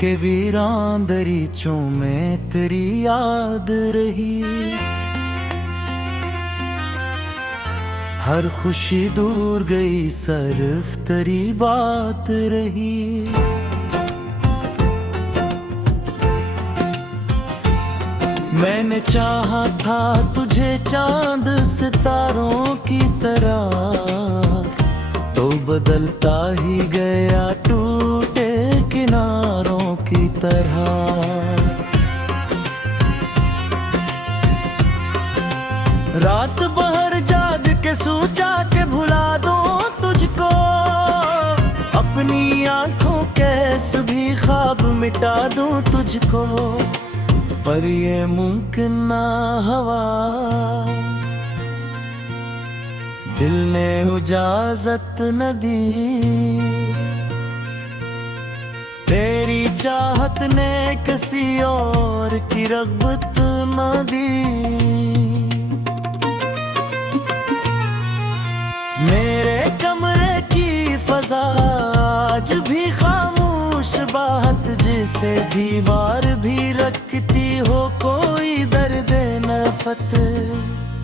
के वीरान दरीचों में तेरी याद रही। हर खुशी दूर गई सिर्फ तेरी बात रही। मैंने चाहा था तुझे चांद सितारों की तरह, तो बदलता ही गया टूटे किनारों की तरह। रात भर जाग के सोचा के भुला दूं तुझको, अपनी आंखों के सभी ख्वाब मिटा दूं तुझको, पर ये मुमकिन ना हवा। दिल ने इजाजत न दी, तेरी चाहत ने किसी और की रग़बत न दी। मेरे कमरे की फ़ज़ा आज भी खामोश बात, जिसे दीवार भी रखती हो कोई दर्द नफ़रत।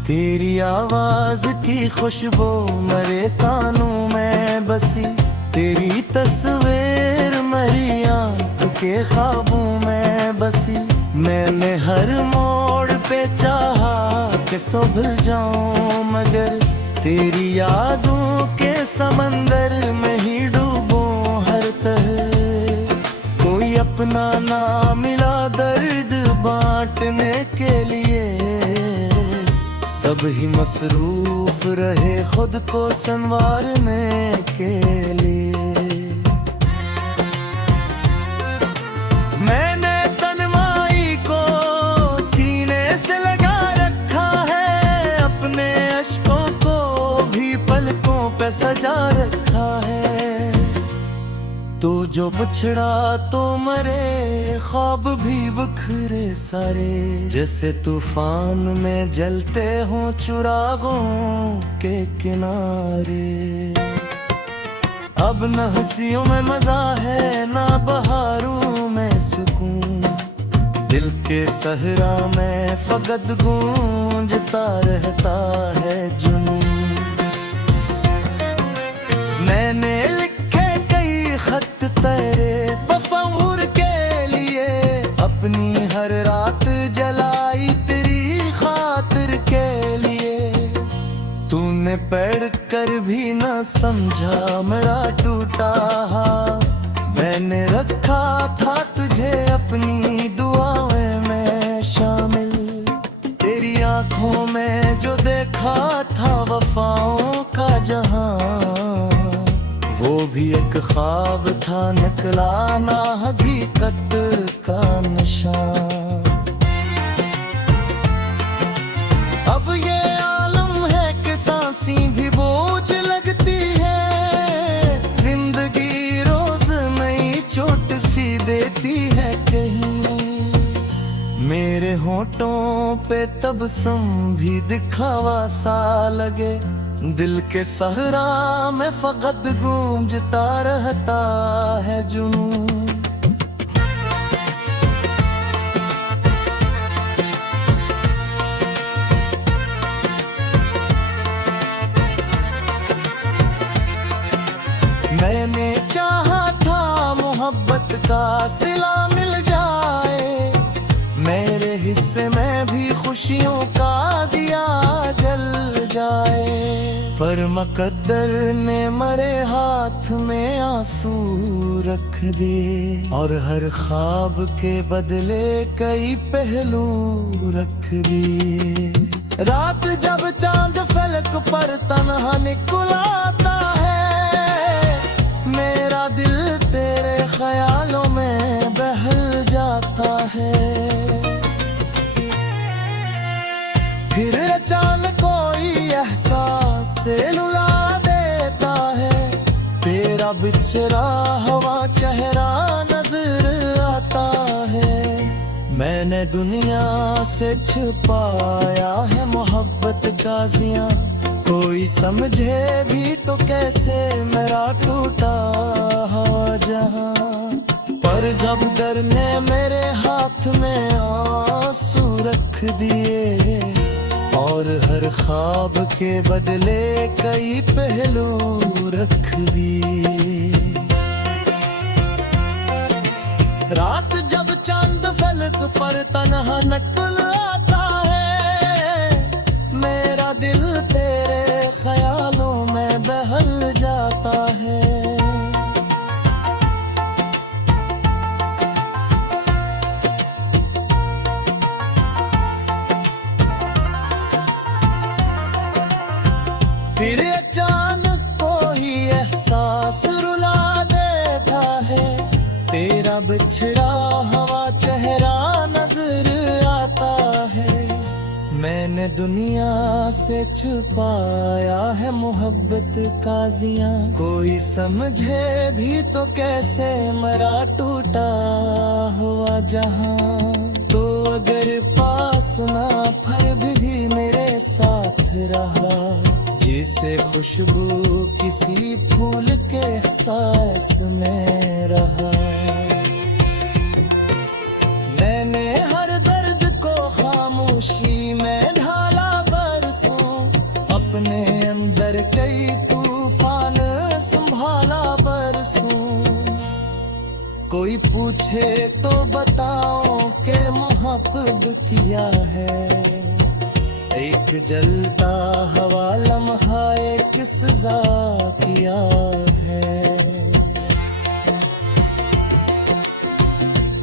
तेरी आवाज की खुशबू मेरे कानों में बसी, तेरी तस्वीर मेरी आँख के ख्वाबों में बसी। मैंने हर मोड़ पे चाहा कि संभल जाऊं, मगर तेरी यादों के समंदर में ही डूबूं हर तह। कोई अपना ना मिला दर्द बांटने के लिए, सब ही मसरूफ रहे खुद को संवारने के लिए। मैंने तन्हाई को सीने से लगा रखा है, अपने अश्कों को भी पलकों पे सजा रखा है। तो जो बिछड़ा तो मरे, ख्वाब भी बिखरे सारे, जैसे तूफान में जलते हों चिरागों के किनारे। अब न हंसियों में मजा है ना बहारों में सुकून, दिल के सहरा में फकत गूंजता रहता है जुनून। मैंने खत तेरे तस्वुर के लिए, अपनी हर रात जलाई तेरी खातिर के लिए। तूने पढ़ कर भी न समझा मेरा टूटा हाथ, मैंने रखा था तुझे अपनी दुआओं में शामिल। तेरी आंखों में जो देखा था वफाओं का जहां, वो भी एक ख्वाब था निकला ना हकीकत का निशान। अब ये आलम है कि सांसें भी बोझ लगती है, जिंदगी रोज नई चोट सी देती है कहीं। मेरे होठों पे तबस्सुम भी दिखावा सा लगे, दिल के सहरा में फकत गूंजता रहता है जुनून। मैंने चाहा था मोहब्बत का सिला मिल जाए, मेरे हिस्से में भी खुशियों का दिया जल जाए। पर मुकद्दर ने मरे हाथ में आंसू रख दिए, और हर ख्वाब के बदले कई पहलू रख दिए। रात जब चांद फलक पर तन्हा निकल आता है, मेरा दिल तेरे ख्यालों में बहल जाता है। फिर अचानक कोई एहसास से रुला देता है, तेरा बिछड़ा हुआ चेहरा नजर आता है। मैंने दुनिया से छुपाया है मोहब्बत का जिया, कोई समझे भी तो कैसे मेरा टूटा हुआ जहां। पर जब डर ने मेरे हाथ में आंसू रख दिए और हर ख्वाब के बदले कई पहलू रख दिए। रात जब चांद फलक पर तन्हा नकल आता है, मेरा दिल तेरे ख्यालों में बहल जाता है। फिर अचानक कोई एहसास रुला देता है, तेरा बिछड़ा हवा चेहरा नजर आता है। मैंने दुनिया से छुपाया है मोहब्बत का जिया, कोई समझे भी तो कैसे मरा टूटा हुआ जहां। तो अगर पास ना फिर भी मेरे साथ रहा, जिसे खुशबू किसी फूल के एहसास में रहा। मैंने हर दर्द को खामोशी में ढाला बरसों, अपने अंदर कई तूफान संभाला बरसों। कोई पूछे तो बताओ के मोहब्बत किया है, एक जलता हवा लम्हा एक सजा किया है।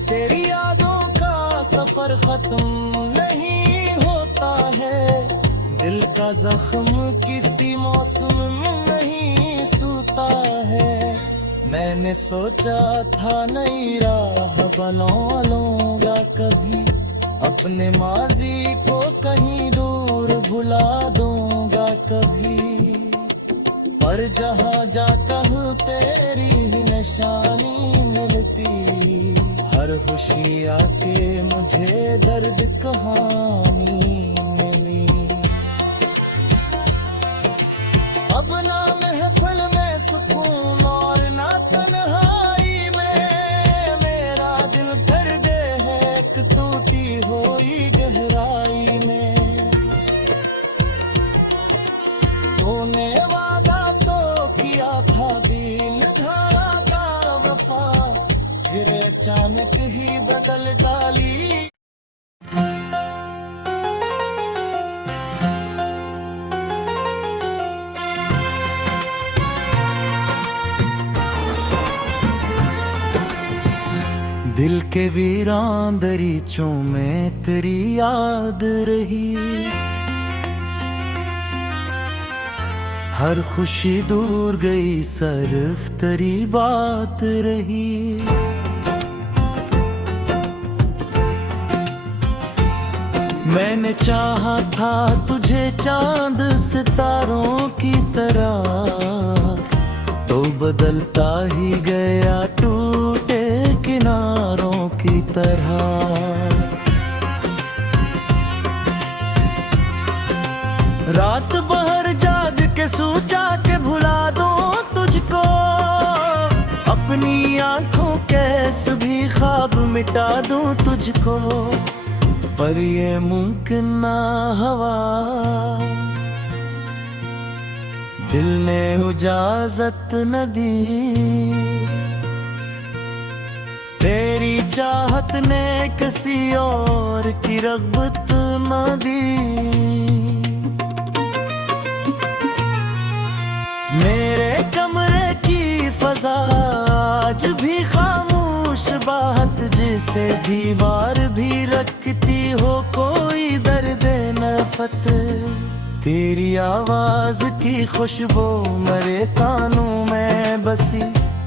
तेरी यादों का सफर खत्म नहीं होता है, दिल का जख्म किसी मौसम में नहीं सूता है। मैंने सोचा था नई राह बनूंगा कभी, अपने माजी को कहीं दूर भुला दूंगा कभी। पर जहाँ जाता हूँ तेरी ही निशानी मिलती, हर खुशी आके मुझे दर्द कहानी मिली। अब ना महफिल में सुकून और ना तन्हाई में, मेरा दिल कर दे है एक टूटी हुई गहराई में। तूने वादा तो किया था दिल धारा का वफा, फिर अचानक ही बदल डाली। दिल के वीरान दरीचों में तेरी याद रही, हर खुशी दूर गई सिर्फ तेरी बात रही। मैंने चाहा था तुझे चांद सितारों की तरह, तो बदलता ही गया टूटे किनारों की तरह। रात भर जाग के सोचा के भुला दूं तुझको, अपनी आंखों कैसे भी ख्वाब मिटा दूं तुझको, पर ये मुमकिन ना हवा। दिल ने इजाजत न दी, तेरी चाहत ने किसी और की रग़बत न दी। मेरे कमरे की फज़ा आज भी खामोश बात, जिसे दीवार भी रखती हो कोई दर्द नफ़रत। तेरी आवाज की खुशबू मेरे कानों में बसी,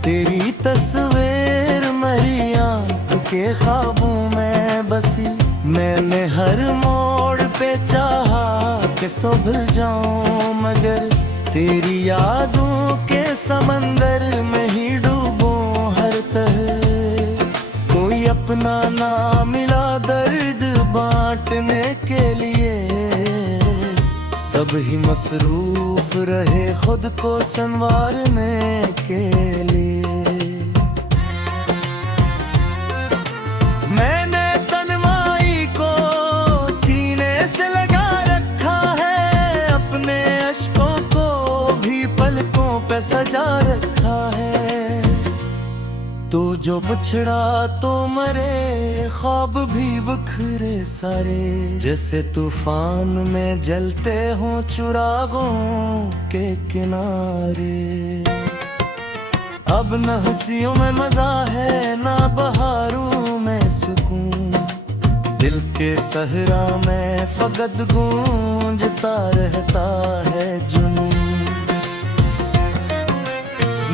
तेरी तस्वीर मेरी आँख के ख्वाबों में बसी। मैंने हर मोड़ पे चाहा कि संभल जाऊं, मगर तेरी यादों के समंदर में ही डूबूं हर तह। कोई अपना ना मिला दर्द बांटने के लिए, सब ही मसरूफ रहे खुद को संवारने के लिए। जो बिछड़ा तो मरे, ख्वाब भी बिखरे सारे, जैसे तूफान में जलते हों चिरागों के किनारे। अब न हंसियों में मजा है, ना बहारों में सुकून, दिल के सहरा में फकत गूंजता रहता है जुनून।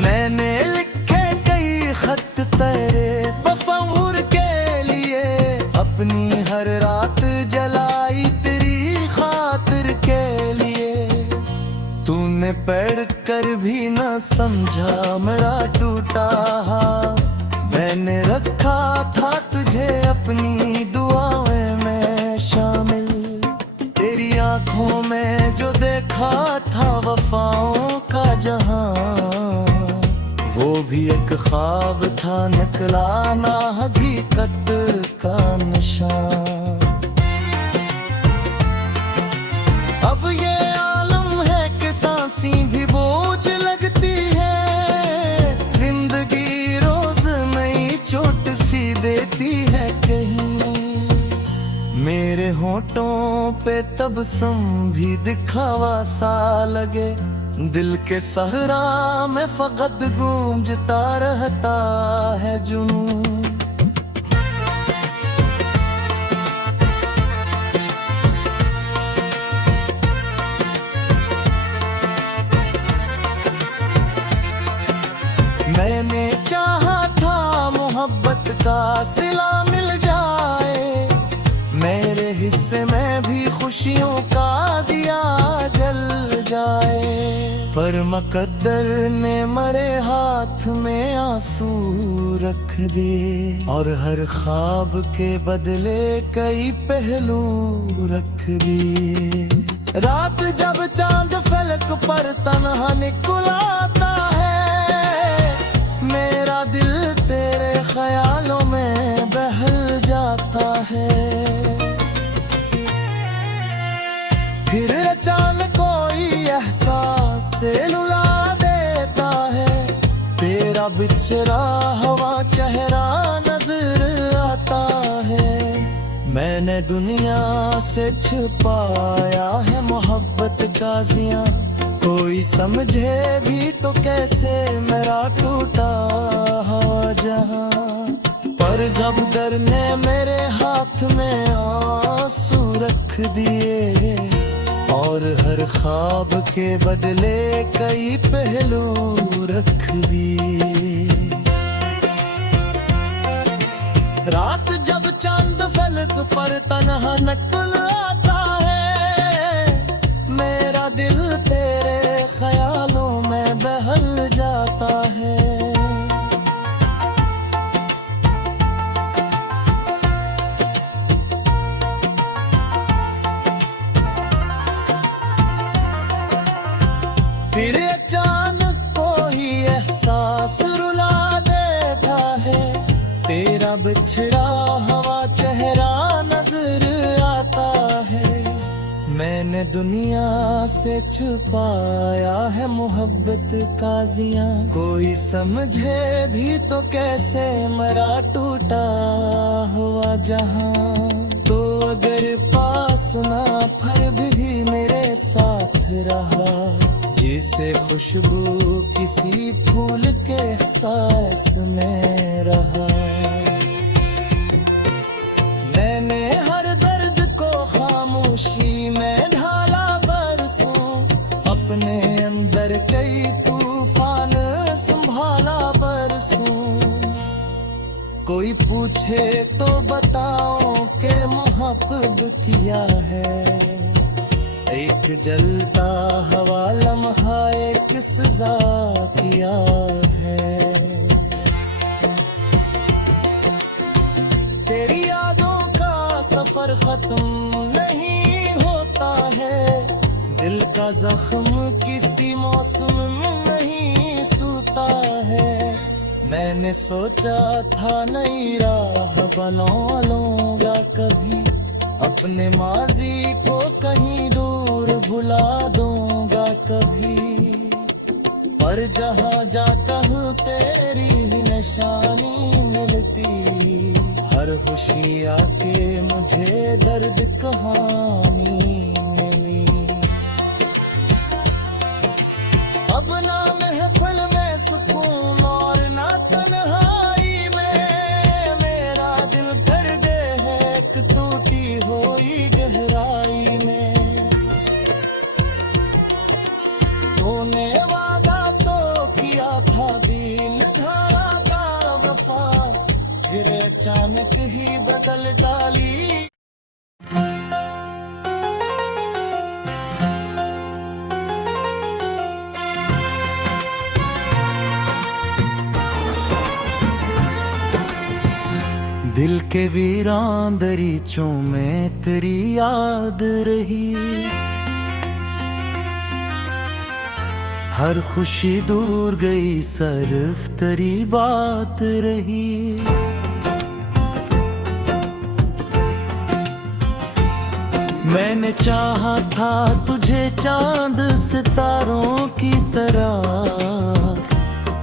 मैंने लिखे कई खत तेरे तफव्वुर के लिए, अपनी हर रात जलाई तेरी खातिर के लिए। तूने पढ़ कर भी न समझा मेरा टूटा हाथ, मैंने रखा था तुझे अपनी दुआओं में शामिल। तेरी आंखों में जो देखा था वफाओं का जहां, वो भी एक ख्वाब था निकला ना हकीकत का निशान। अब ये आलम है कि सांसें भी बोझ लगती है, जिंदगी रोज नई चोट सी देती है कहीं। मेरे होठों पे तबस्सुम भी दिखावा सा लगे, दिल के सहरा में फकत गूंजता रहता है जुनून। मैंने चाहा था मोहब्बत का सिला मिल जाए, मेरे हिस्से में भी खुशियों का दिया जल जाए। पर मुकद्दर ने मरे हाथ में आंसू रख दिए, और हर ख्वाब के बदले कई पहलू रख दिए। रात जब चांद फलक पर तन्हा निकल आता है, मेरा दिल तेरे ख्यालों में बहल जाता है। फिर अचानक कोई एहसास से रुला देता है, तेरा बिछड़ा हवा चेहरा नजर आता है। मैंने दुनिया से छुपाया है मोहब्बत का जिया, कोई समझे भी तो कैसे मेरा टूटा हवा जहां। पर गमदर ने मेरे हाथ में आंसू रख दिए, और हर ख्वाब के बदले कई पहलू रख दिए। रात जब चांद फलक पर तन्हा निकल आता है, मेरा दिल तेरे ख्यालों में बहल जाता है। फिर अचानक कोई एहसास रुला देता है, तेरा बिछड़ा हवा चेहरा नजर आता है। मैंने दुनिया से छुपाया है मोहब्बत का जिया, कोई समझे भी तो कैसे मेरा टूटा हुआ जहां। तो अगर पास ना फिर भी मेरे साथ रहा, जिसे खुशबू किसी फूल के एहसास में रहा। मैंने हर दर्द को खामोशी में ढाला बरसों, अपने अंदर कई तूफान संभाला बरसों। कोई पूछे तो बताओ के मोहब्बत किया है, एक जलता हवा लम्हा एक सजा किया है। तेरी यादों का सफर खत्म नहीं होता है, दिल का जख्म किसी मौसम में नहीं सूता है। मैंने सोचा था नई राह बना लूंगा कभी, अपने माजी को कहीं दूर भुला दूंगा कभी। पर जहाँ जाता हूँ तेरी निशानी खामोशी आके मुझे दर्द कहानी मिली। अब ना महफिल में सुकून और ना तन्हाई में, मेरा दिल दर्द है एक टूटी हुई गहराई में। तूने वादा तो किया था दिल धारा का वफा, फिर अचानक ही बदल डाली। दिल के वीरान दरीचों में तेरी याद रही, हर खुशी दूर गई सिर्फ तेरी बात रही। मैंने चाहा था तुझे चांद सितारों की तरह,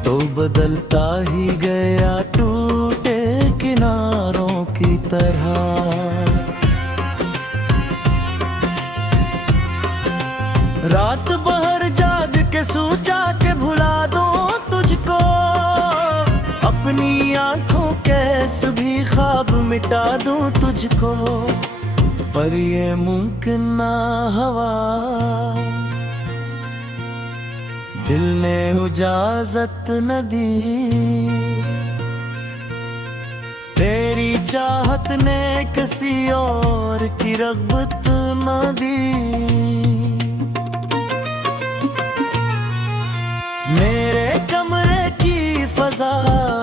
तो बदलता ही गया टूटे किनारों की तरह। रात भर जाग के सोचा के भुला दूं तुझको, अपनी आंखों कैसे भी ख्वाब मिटा दूं तुझको, पर ये मुमकिन ना हवा। दिल ने इजाजत न दी, तेरी चाहत ने किसी और की रग़बत न दी। मेरे कमरे की फज़ा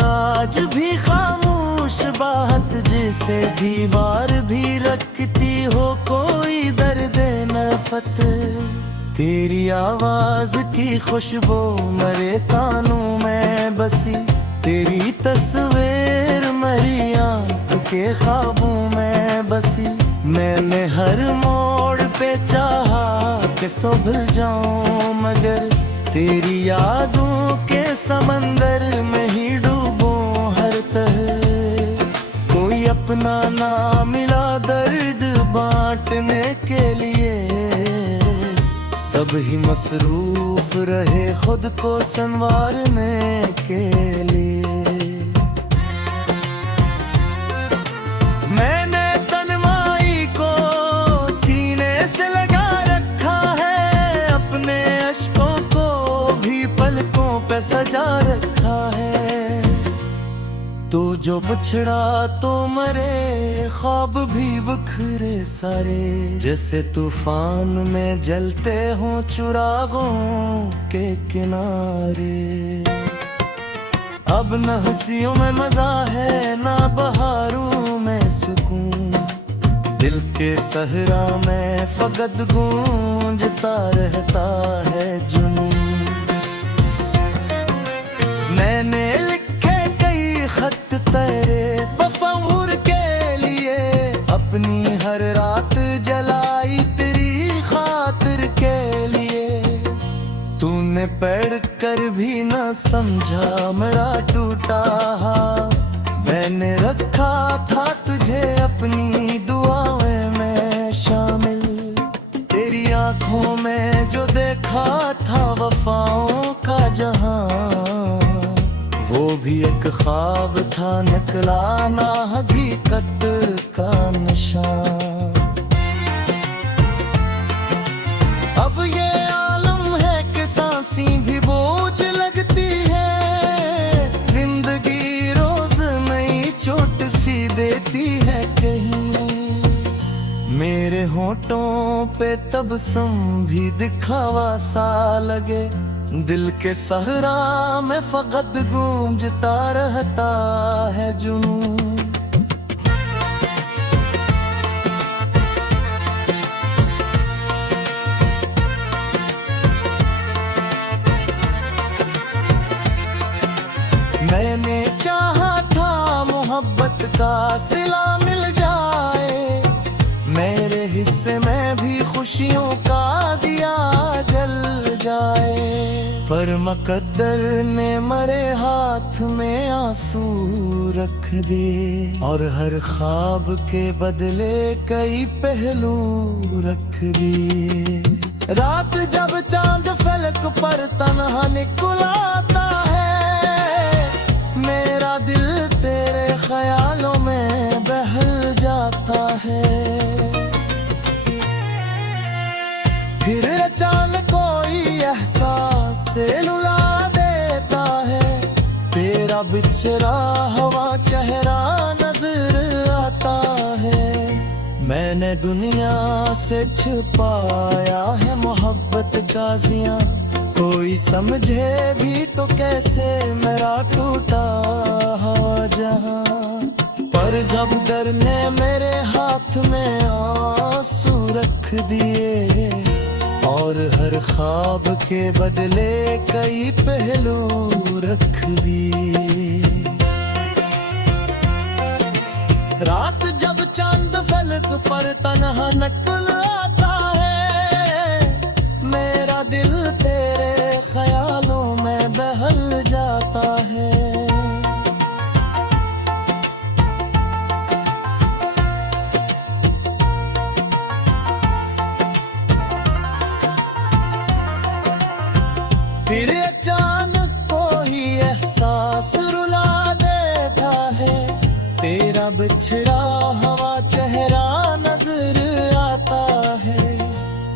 आज भी खामोश बात, जिसे दीवार भी रखती हो कोई दर्द नफ़रत। तेरी आवाज की खुशबू मेरे कानों में बसी, तेरी तस्वीर मेरी आँख के ख्वाबों में बसी। मैंने हर मोड़ पे चाहा कि संभल जाऊं, मगर तेरी यादों के समंदर में ही डूबूं हर तह। कोई अपना ना मिला दर्द बांटने के लिए, सब ही मसरूफ रहे खुद को संवारने के लिए। मैंने तन्हाई को सीने से लगा रखा है, अपने अश्कों को भी पलकों पे सजा रखा है। तो जो बिछड़ा तो मरे, ख्वाब भी बिखरे सारे, जैसे तूफान में जलते हों चिरागों के किनारे। अब न हंसियों में मजा है ना बहारों में सुकून, दिल के सहरा में फकत गूंजता रहता है जुनून। मैंने खत तेरे तस्वुर के लिए, अपनी हर रात जलाई तेरी खातिर के लिए। तूने पढ़ कर भी न समझा मेरा टूटा हाथ, मैंने रखा था तुझे अपनी दुआओं में शामिल। तेरी आंखों में जो देखा था वफाओं का जहां, वो भी एक ख्वाब था निकला ना हकीकत का निशान। अब ये आलम है कि सांसें भी बोझ लगती है, जिंदगी रोज नई चोट सी देती है कहीं। मेरे होठों पे तबस्सुम भी दिखावा सा लगे, दिल के सहरा में फकत गूंजता रहता है जुनून। मैंने चाहा था मोहब्बत का सिला मिल जाए, मेरे हिस्से में भी खुशियों का दिया जल जाए, पर मकद्दर ने मरे हाथ में आंसू रख दिए, और हर ख्वाब के बदले कई पहलू रख दिए। रात जब चांद फलक पर तन्हा निकल आता है, मेरा दिल तेरे ख्यालों में बहल जाता है। फिर अचानक कोई एहसास से रुला देता है, तेरा बिछड़ा हुआ चेहरा नजर आता है। मैंने दुनिया से छुपाया है मोहब्बत का जिया, कोई समझे भी तो कैसे मेरा टूटा हुआ जहां। पर जब दर ने मेरे हाथ में आंसू रख दिए, और हर ख्वाब के बदले कई पहलू रख दिए। रात जब चांद फलक पर तन्हा निकल आता है, मेरा दिल तेरे ख्यालों में बहल जाता है। फिर अचानक कोई एहसास रुला देता है, तेरा बिछड़ा हुआ चेहरा नजर आता है।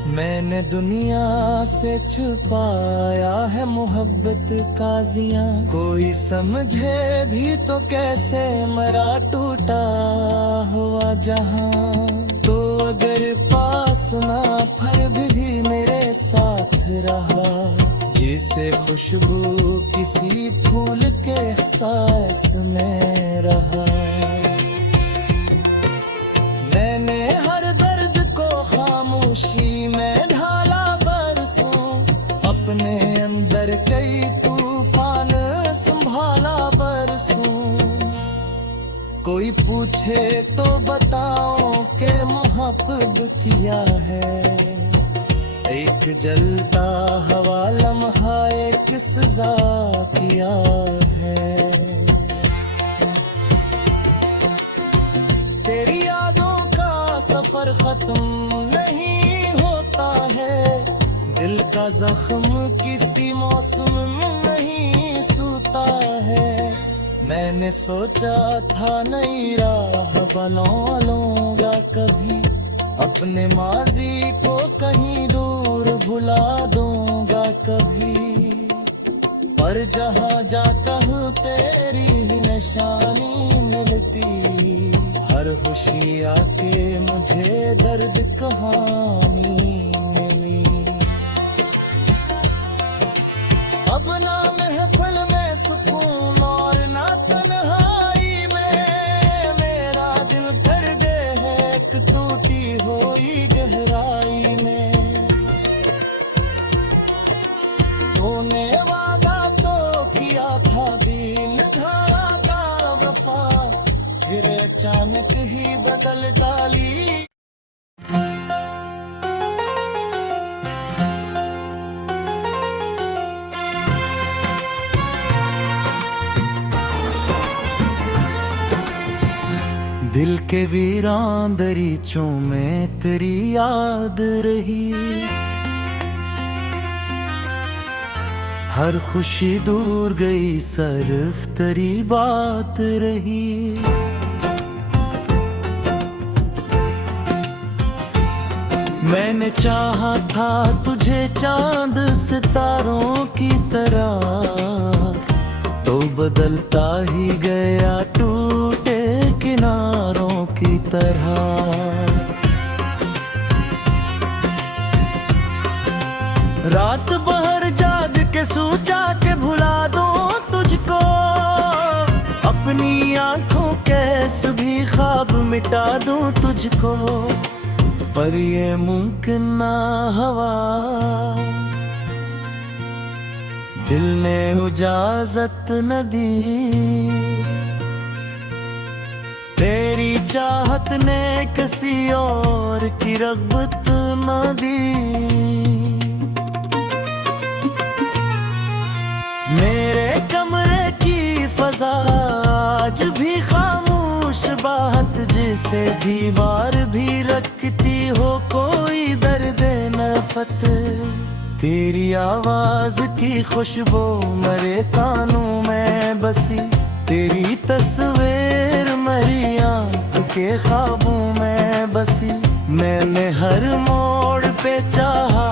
मैंने दुनिया से छुपाया है मोहब्बत का जिया, कोई समझे भी तो कैसे मेरा टूटा हुआ जहां। तो अगर पास ना फिर भी मेरे साथ रहा, जिसे खुशबू किसी फूल के एहसास में रहा। मैंने हर दर्द को खामोशी में ढाला बरसों, अपने अंदर कई तूफान संभाला बरसों। कोई पूछे तो बताओ के मोहब्बत किया है, एक जलता हवा लम्हा एक सजा किया है। तेरी यादों का सफर खत्म नहीं होता है, दिल का जख्म किसी मौसम में नहीं सूता है। मैंने सोचा था नई राह बनूंगा कभी, अपने माजी को कहीं दूर भुला दूंगा कभी। पर जहाँ जाता हूँ तेरी निशानी मिलती, हर खुशी आके मुझे दर्द कहानी मिली। अब ना महफिल में सुकून और ना तन्हाई में, मेरा दिल दर्द है एक टूटी हुई गहराई में। तूने वादा तो किया था दिल धारा का वफा, फिर अचानक ही बदल डाली। दिल के वीरान दरीचों में तेरी याद रही, हर खुशी दूर गई सिर्फ तेरी बात रही। मैंने चाहा था तुझे चांद सितारों की तरह, तो बदलता ही गया टूटे किनारों की तरह। रात भर जाग के सोचा के भुला दूं तुझको, अपनी आंखों कैसे भी ख्वाब मिटा दूं तुझको, पर ये मुमकिन ना हवा। दिल ने इजाजत न दी, तेरी चाहत ने किसी और की रग़बत न दी। कमरे की फजा आज भी खामोश बात, जिसे दीवार भी रखती हो कोई दर्द नफरत। तेरी आवाज की खुशबू मेरे कानों में बसी, तेरी तस्वीर मेरी आंख के ख्वाबों में बसी। मैंने हर मोड़ पे चाहा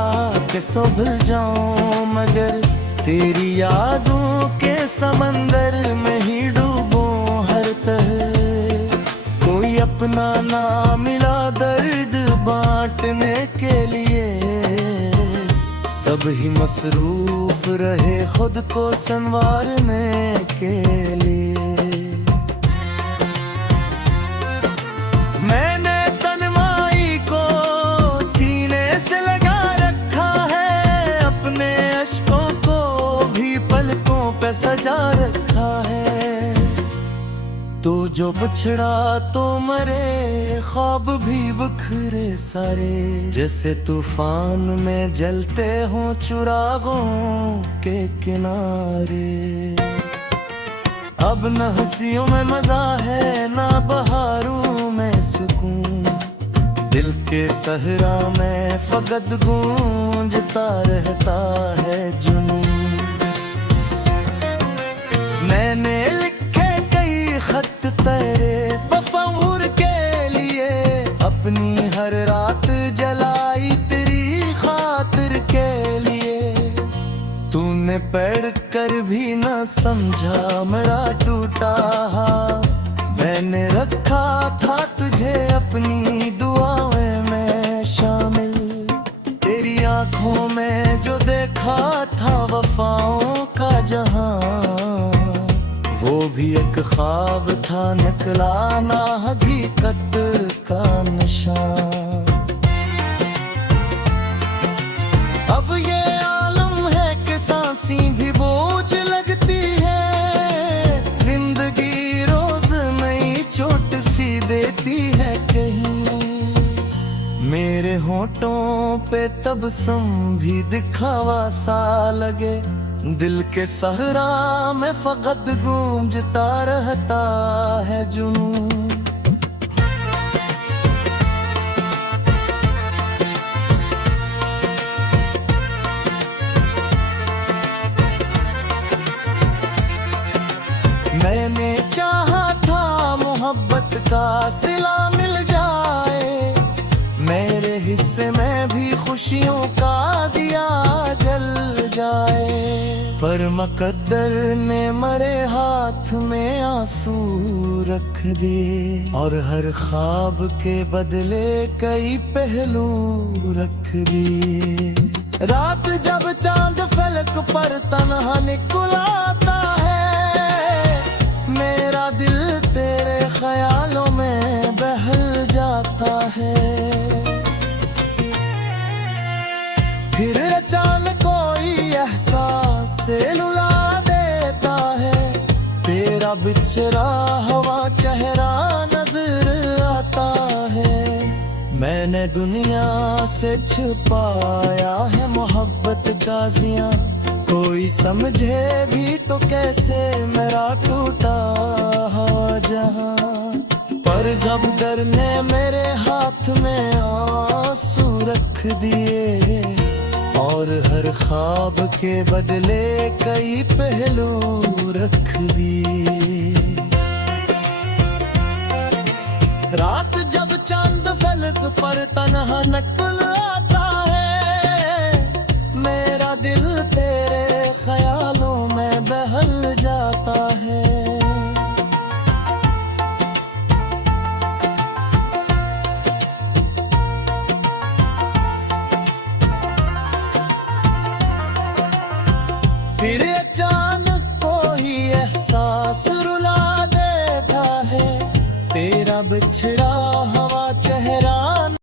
कि सो भूल जाऊं, मगर तेरी यादों के समंदर में ही डूबूं हर तह। कोई अपना ना मिला दर्द बांटने के लिए, सब ही मसरूफ रहे खुद को संवारने के लिए। मैंने तन्हाई को सीने से लगा रखा है, अपने अश्कों को भी पलकों पे सजा रखा है। तो जो बिछड़ा तो मरे, ख्वाब भी बिखरे सारे, जैसे तूफान में जलते हों चिरागों के किनारे। अब न हंसियों में मजा है ना बहारों में सुकून, दिल के सहरा में फकत गूंजता रहता है जुनून। मैंने खत तेरे तफव्वुर के लिए, अपनी हर रात जलाई तेरी खातिर के लिए। तूने पढ़ कर भी न समझा मेरा टूटा हाथ, मैंने रखा था तुझे अपनी दुआओं में शामिल। तेरी आंखों में जो देखा था वफाओं का जहां, वो भी एक ख्वाब था निकला ना हकीकत का निशान। अब ये आलम है कि सांसें भी बोझ लगती है, जिंदगी रोज नई चोट सी देती है कहीं। मेरे होठों पे तबस्सुम भी दिखावा सा लगे, दिल के सहरा में फकत गूंजता रहता है जुनून। मैंने चाहा था मोहब्बत का सिला मिल जाए, मेरे हिस्से में भी खुशियों का दिया जल जाए। पर मुकद्दर ने मरे हाथ में आंसू रख दिए, और हर ख्वाब के बदले कई पहलू रख दिए। रात जब चांद फलक पर तन्हा निकल आता है, मेरा दिल तेरे ख्यालों में बहल जाता है। फिर अचानक कोई एहसास से रुला देता है, तेरा बिछड़ा हुआ चेहरा नजर आता है। मैंने दुनिया से छुपाया है मोहब्बत का जिया, कोई समझे भी तो कैसे मेरा टूटा हुआ जहां। पर गमदर ने मेरे हाथ में आंसू रख दिए, और हर ख्वाब के बदले कई पहलू रख दिए। रात जब चांद फलक पर तन्हा निकल आता है, मेरा दिल तेरे ख्यालों में बहल जाता है। फिर अचानक कोई एहसास रुला देता है, तेरा बिछड़ा